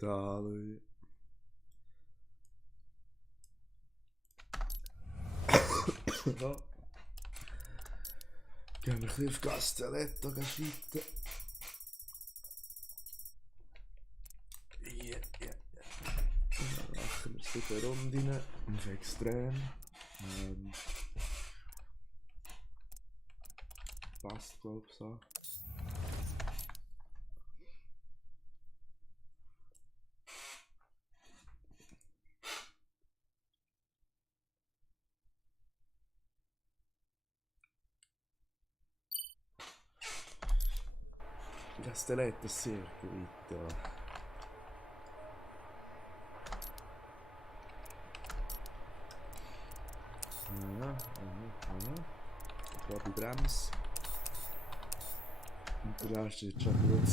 Da, lui. Ja. Gehen wir ein bisschen auf Castelletto schreiten. Ja. Dann machen wir 7 Runden auf Extrem. Passt, glaube ich, so. Castelletto circuito. Ich glaube, die Bremse. Und der Rest ist schon gut.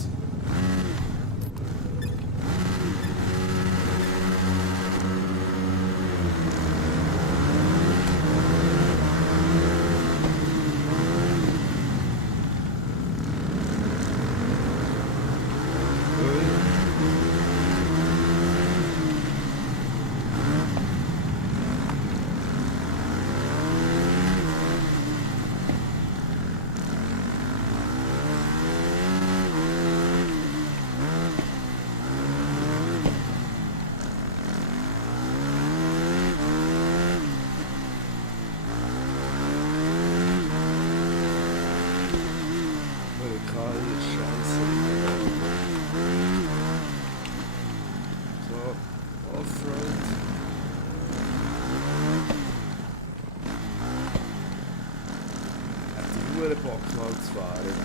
Bock mal zu fahren.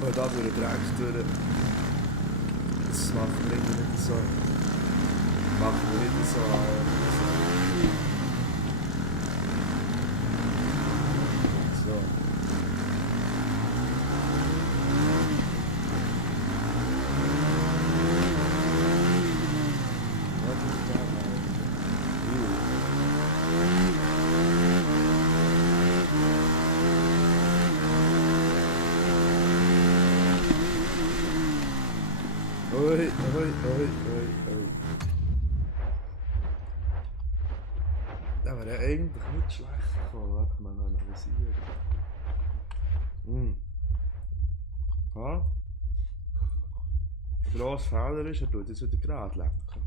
Und da durch den Dreck durch. Das macht mir nicht so. Macht mir nicht so. So. Oi. Das wäre eigentlich nicht schlecht gekommen, warte mal analysieren. Ja. Der grosse Fehler ist, er tut jetzt wieder gerade lenken.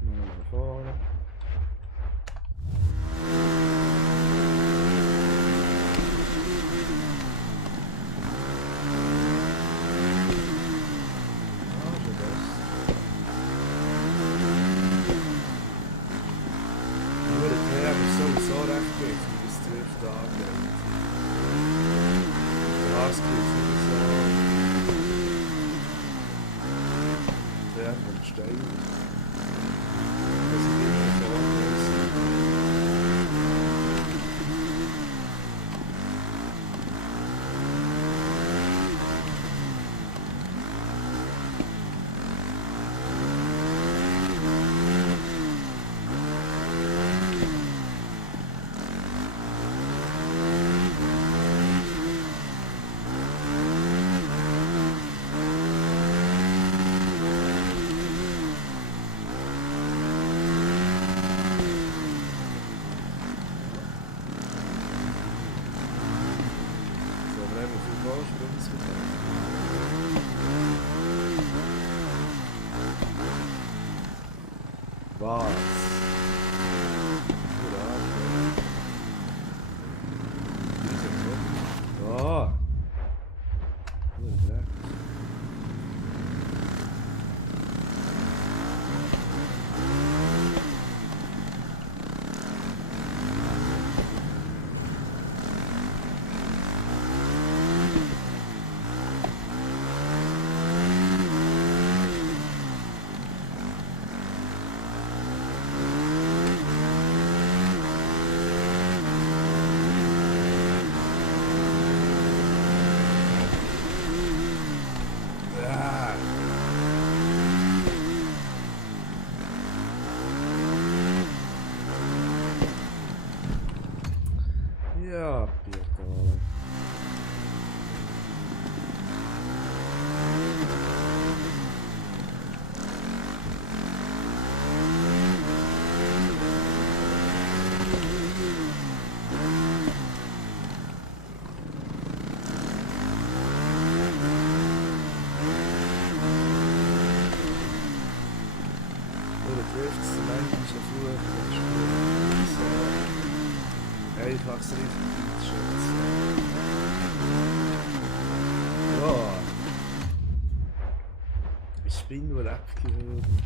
Mal nach vorne. Sowieso recht wichtig, dass die Drift angeht. Der Husky ist nicht so sehr vom Stein. Das ist immer vorne. Was? Ja. trifft es manchmal schon Fluch, das ist so einfach es richtig einzuschätzen. Ja. Ich bin nur abgehoben.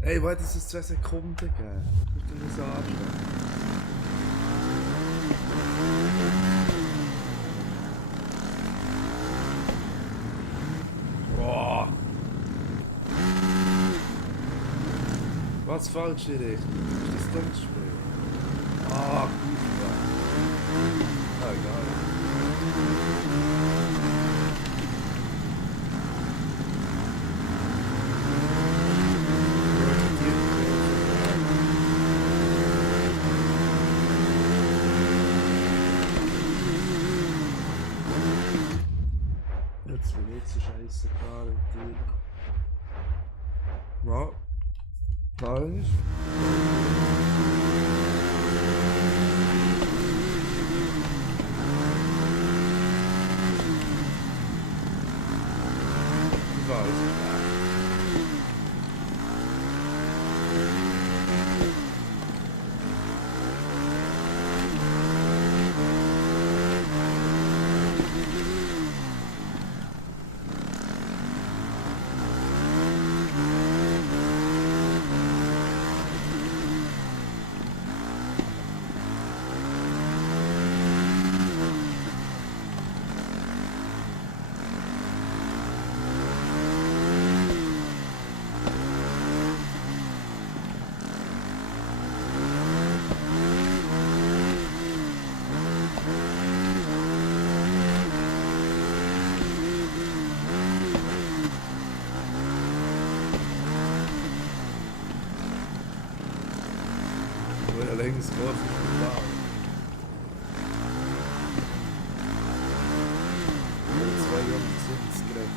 Ey, warte, es ist 2 Sekunden gegeben. Ich kann das anschauen. Boah. Was falsche Richtung? Ist das dumm zu spielen? Ah, gut, ja. Ah, egal. Jetzt bin ich nicht so scheiße gefahren mit dir. Ja, da ist. Ich weiß nicht. Links kurz ist da. 270 Grad.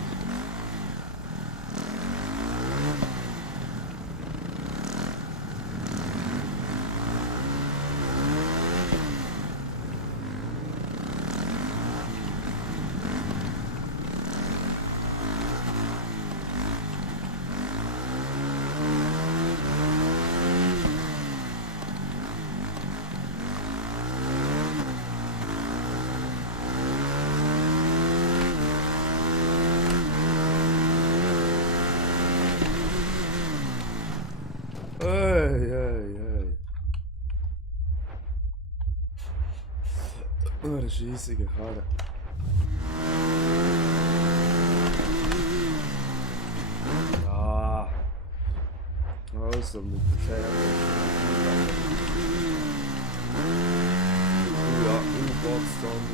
Oh, eine scheissige Karre. Ja. Also mit der Fähre. Ja, U-Box-Sonne.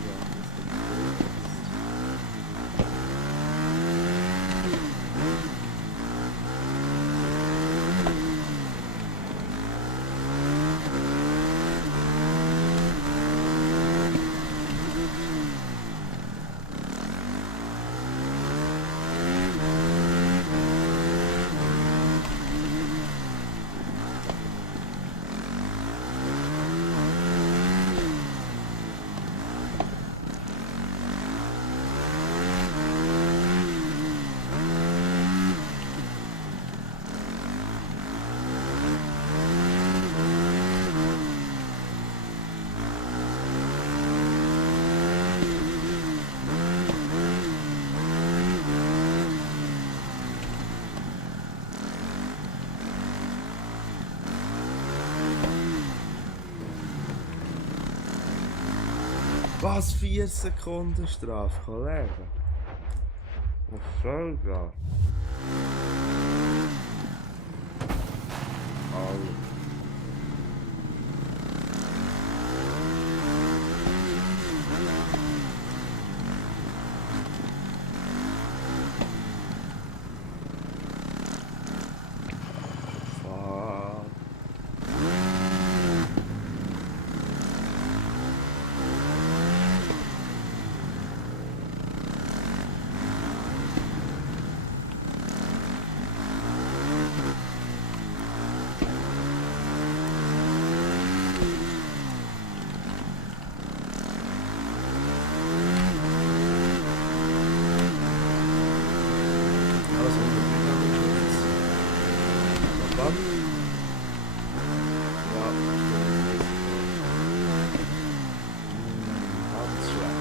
Was? 4 Sekunden Strafe, Kollege? Was soll das? Wann? Ja, ganz schlecht.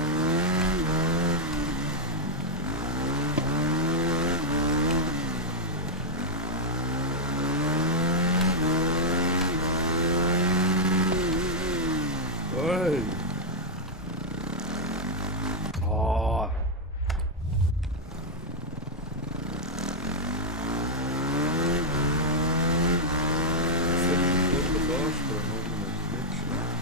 Oi! Oh! Das wird ein guter Vorsprung, oder? Nicht schlecht.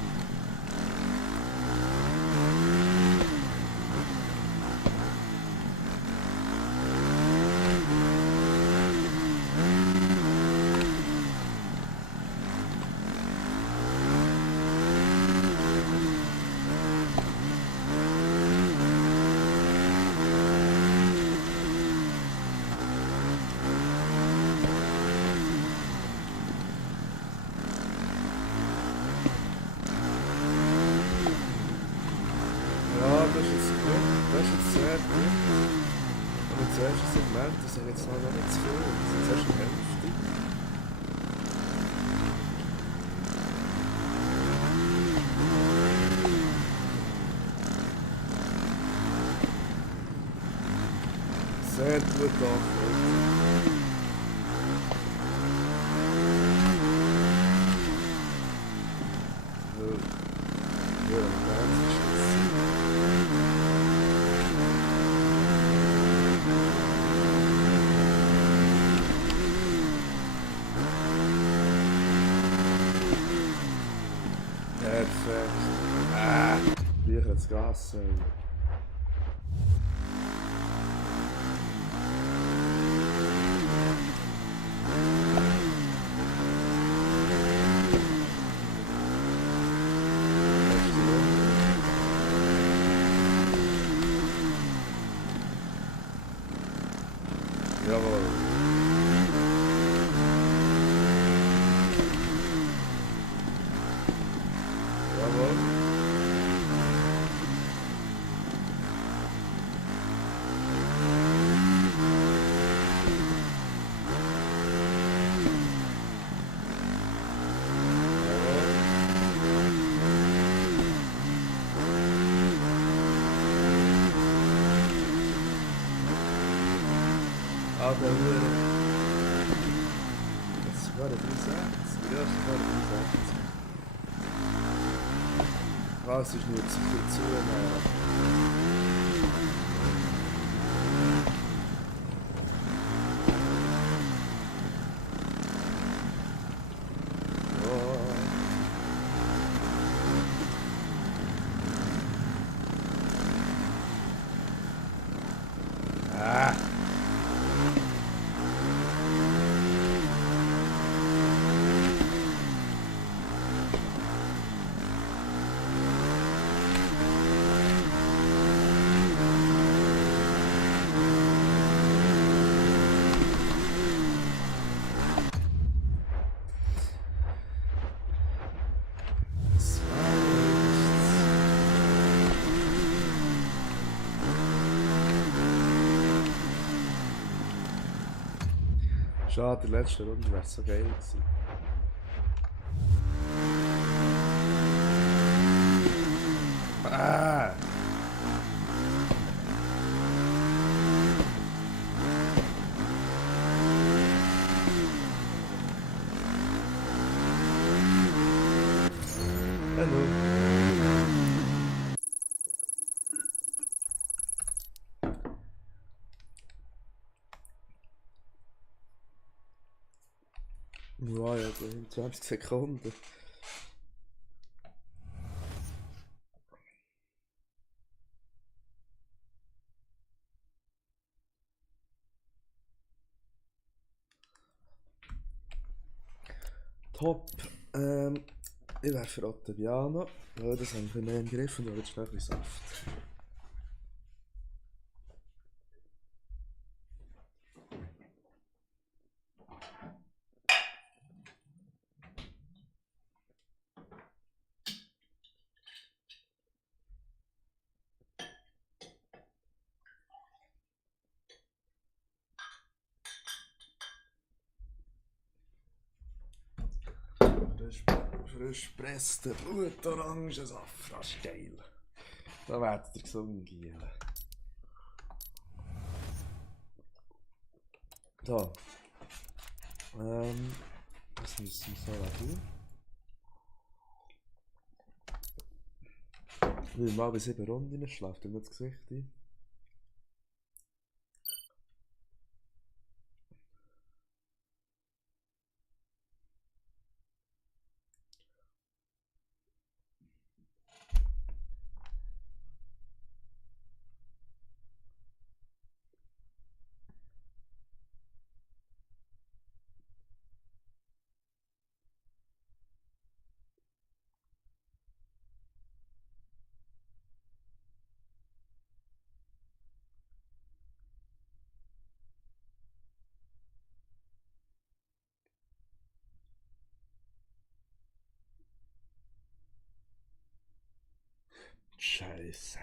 Ja, das ist jetzt gut. Das ist jetzt sehr gut. Aber das erste Segment, das sind jetzt noch nicht zu viel. Das sind jetzt erst die Hälfte. Sehr gut angefangen. Weil, ja, das ist jetzt... Perfekt. Ah, ich hätte das Gas sein. Jawohl. Jawohl. Ah, der Hure. Das war der 360. Ja, das war der 360. Ah, es ist nicht zu viel zu. Ah! Das war nichts. Schade, die letzte Runde wäre so geil gewesen. Ah! Hallo. Wow, ja, in 20 Sekunden. Top. Ich wäre für Ottaviano, weil das habe ich mehr im Griff und jetzt schnell ein bisschen Saft. Frisch presster Blutorangensaft, das ist geil. Da werdet ihr gesungen, Giel. So. Was müssen wir so tun? Ich will mal bei 7 Runden schläft, dann das Gesicht ein. Scheiße.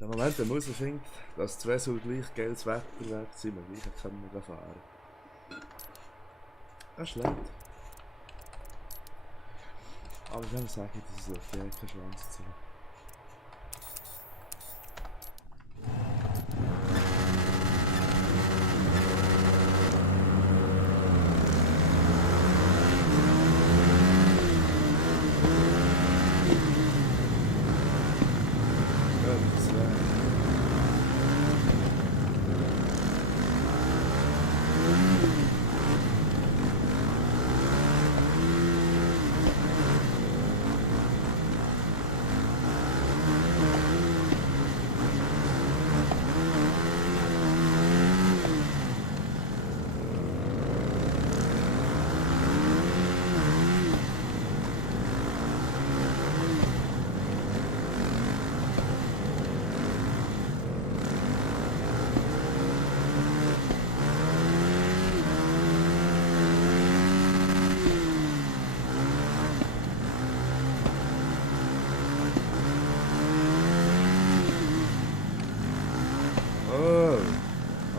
Der Moment, der Muser findet, dass die Wesel gleich geiles Wetter wird, sind wir gleich können wir fahren. Das ist schlecht. Aber ich muss sagen, dass es auf jeden Fall keinen Schwanz zu haben.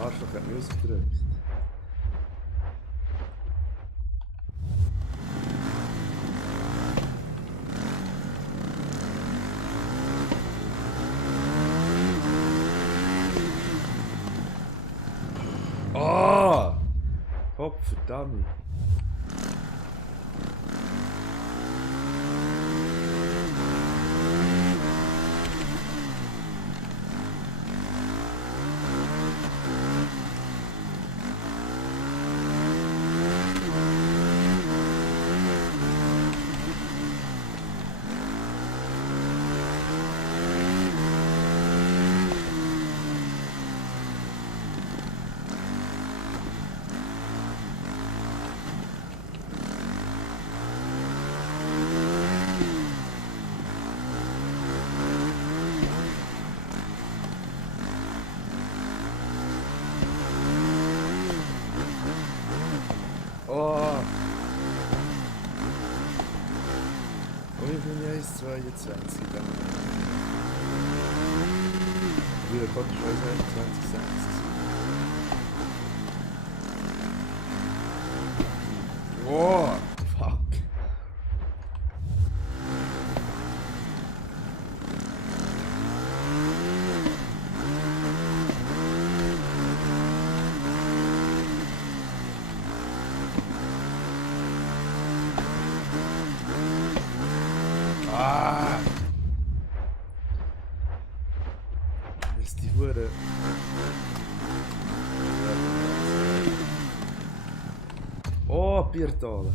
Arschloch hat mich ausgedrückt. Oh! Kopf, verdammt. Oh! Und ich bin ja erst 22 dann. Wieder Gott, ich weiß 20, Oh! Fuck! Ah! Das ist die Hure. Oh, Piertale.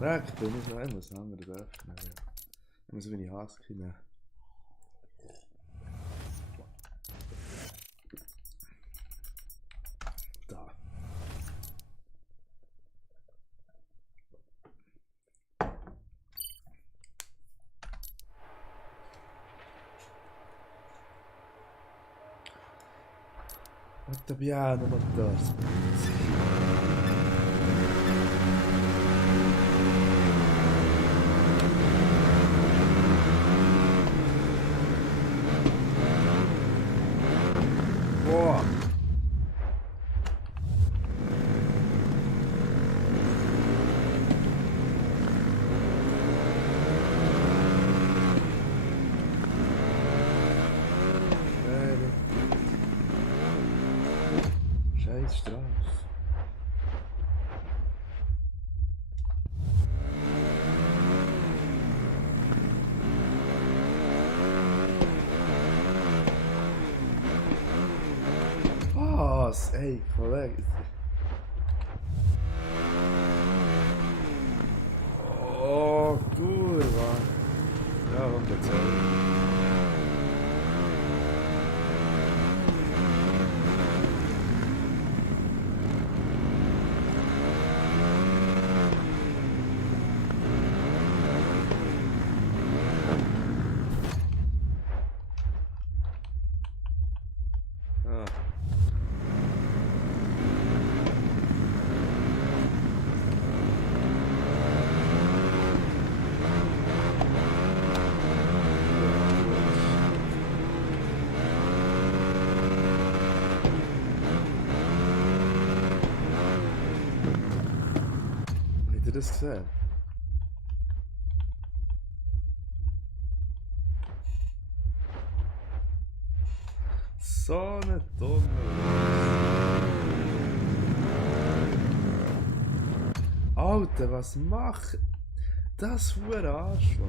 Recht, bin ich noch einmal das andere öffnen. Ich muss meine Husky nehmen. Quanto piano, Matteo. Boah. Scheiß Straße. Was? Ey, Kollege. Oh, kurwa. Ja, und erzähl. Ah. Habt ihr das gesehen? So eine dumme. Alter, was macht das für ein Arschloch?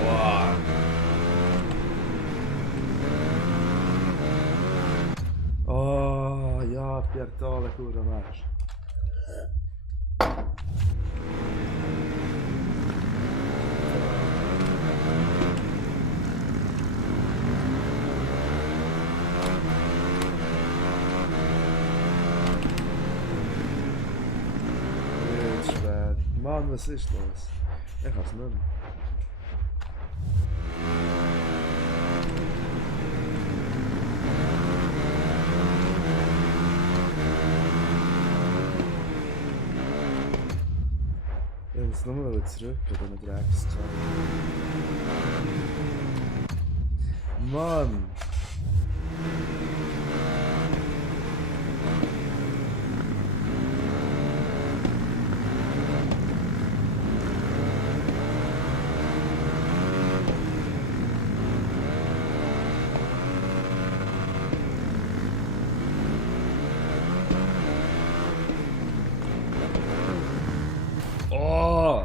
Boah. Oh, ja, Piertale, guter Mensch. Jetzt spät. Mann, was ist los? Ich hab's nicht mehr. Ich will jetzt nur mal zurück an den Dreckskarren. Mann! Oh!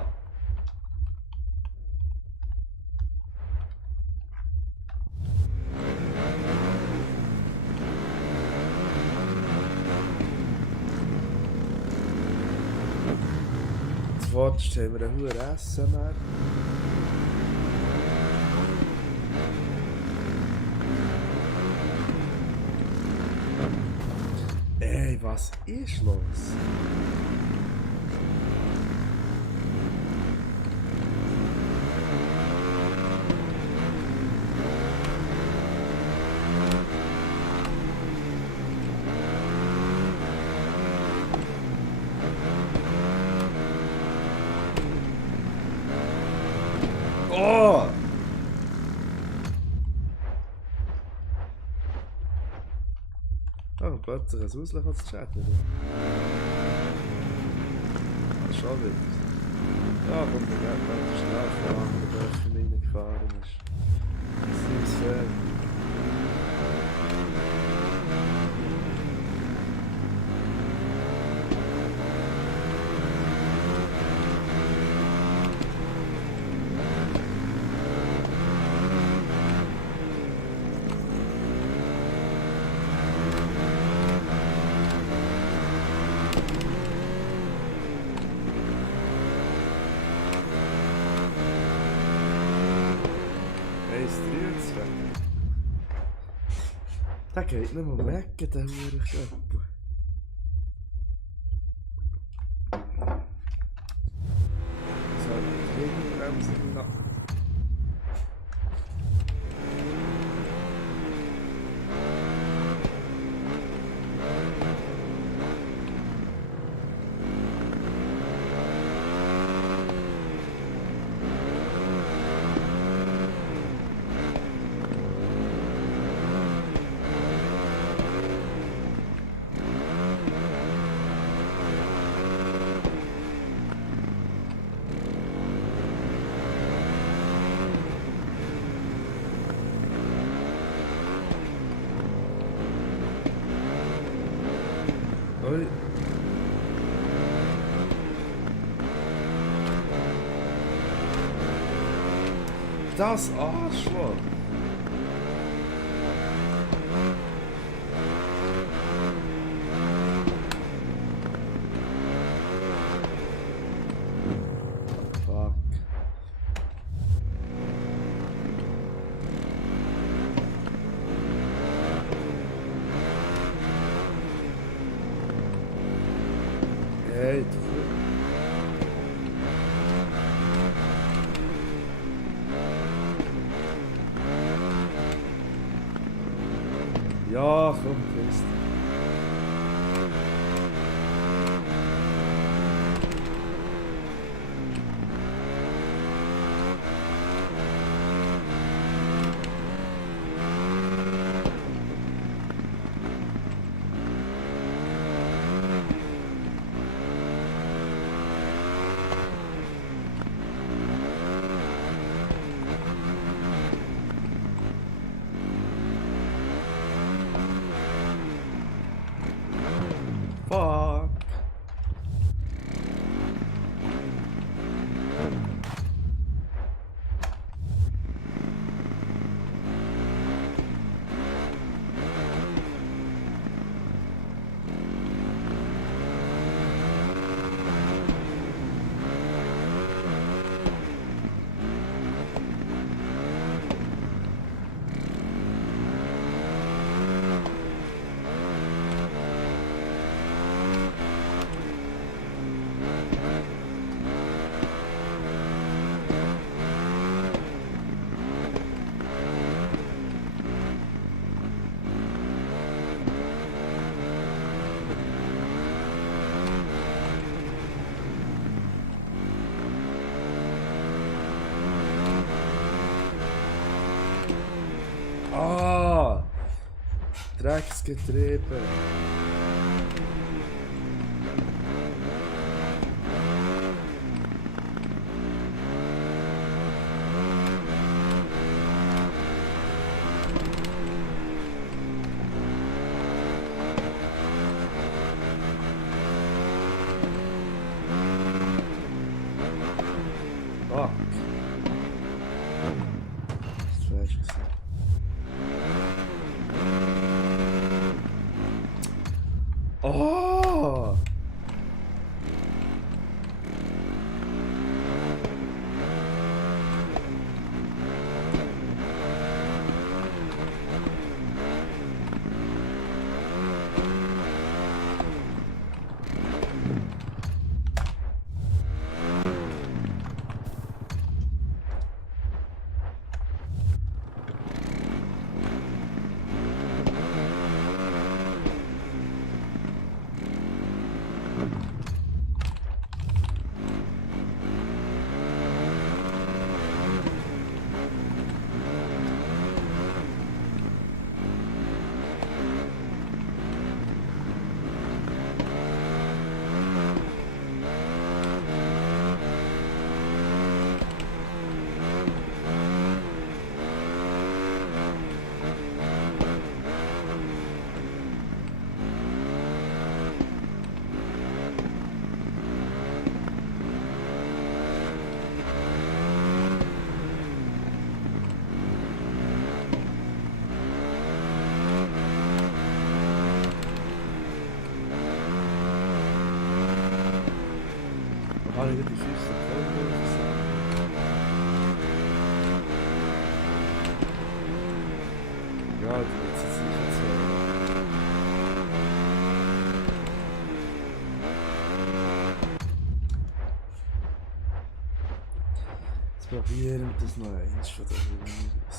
Zuerst haben wir einen hohen SMR. Ey, was ist los? Oh! Oh, plötzlich ein Ausländer als Chat wieder. Schon wieder. Ja, kommt der Geld weiter schnell voran, der Dörfer reingefahren ist. Das ist fair. Der geht nicht mehr weg, der Hurenköppel. Ui. Das Arschloch! Fuck. Hey, du. Ja, komm, Christ. Fuck. Ah! Drecksgetriebe. Fuck. Das war echt gesagt. Oh! Habe ich die Füße voll durchgesagt. Ja, die wird sich sicher zählen. Jetzt probieren wir das noch eins von der Hundes.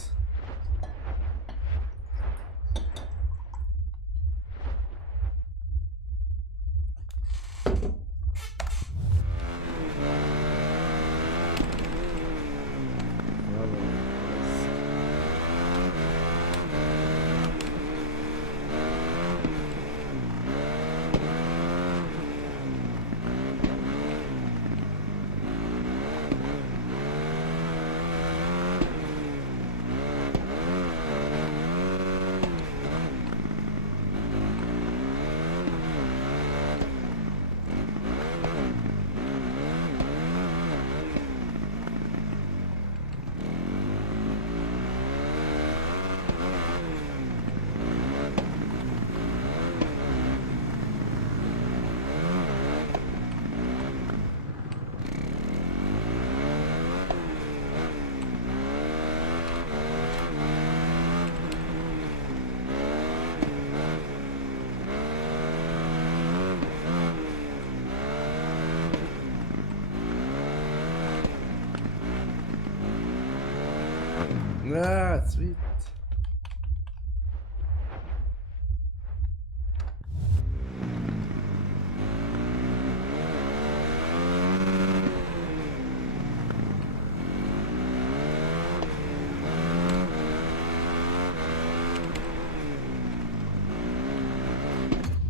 zu weit.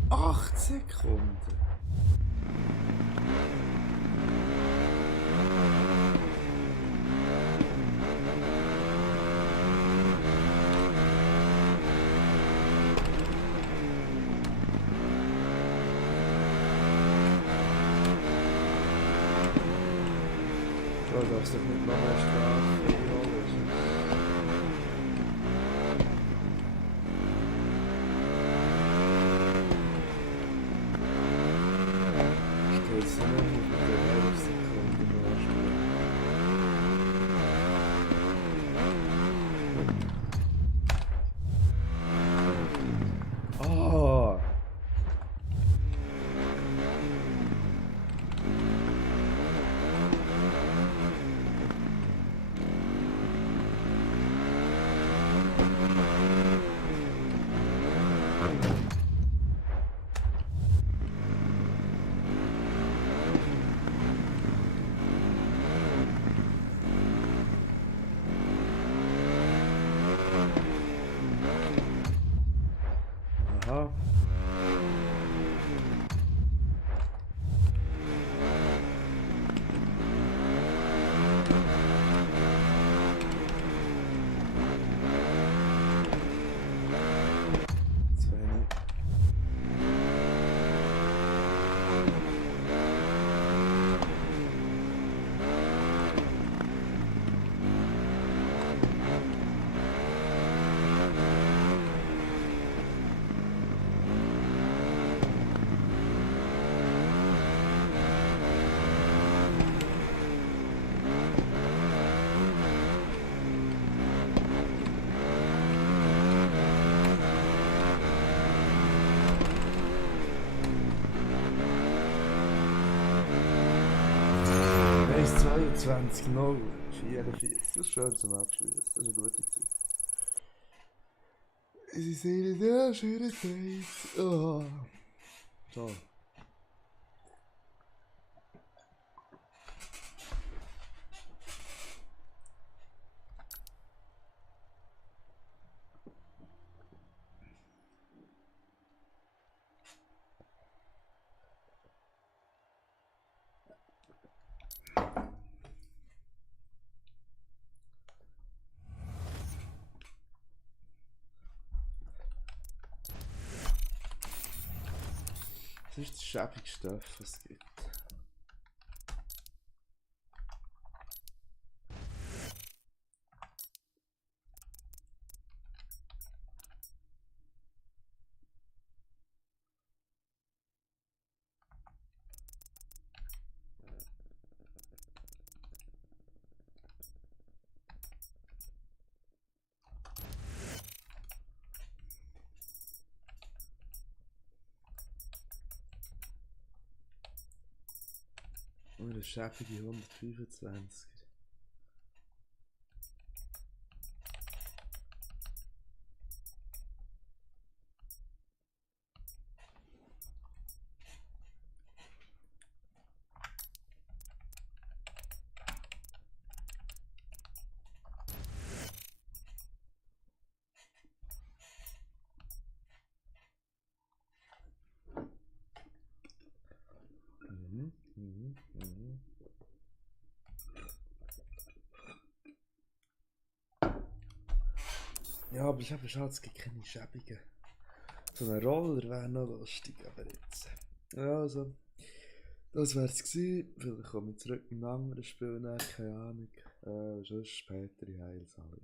Acht Sekunden. Du darfst doch nicht noch mehr Strafe einholen. Ich tue jetzt nicht mit der 11 Sekunden nachspielen. Oh! Aha. Zu wenig. Eins 22, 0, 44. Das ist schön zum Abschließen. Das ist eine gute Zeit. Sie sehen sehr schöne Zeit. Oh. So. Das ist das schäbigste, was es gibt. Und eine schäbige 125. Ja, aber ich habe schon es gibt keine schäbigen. So ein Roller wäre noch lustig, aber jetzt. Ja, also. Das wär's gewesen. Vielleicht komme ich zurück in einem anderen Spiel, keine Ahnung. Sonst später in Heilshalle.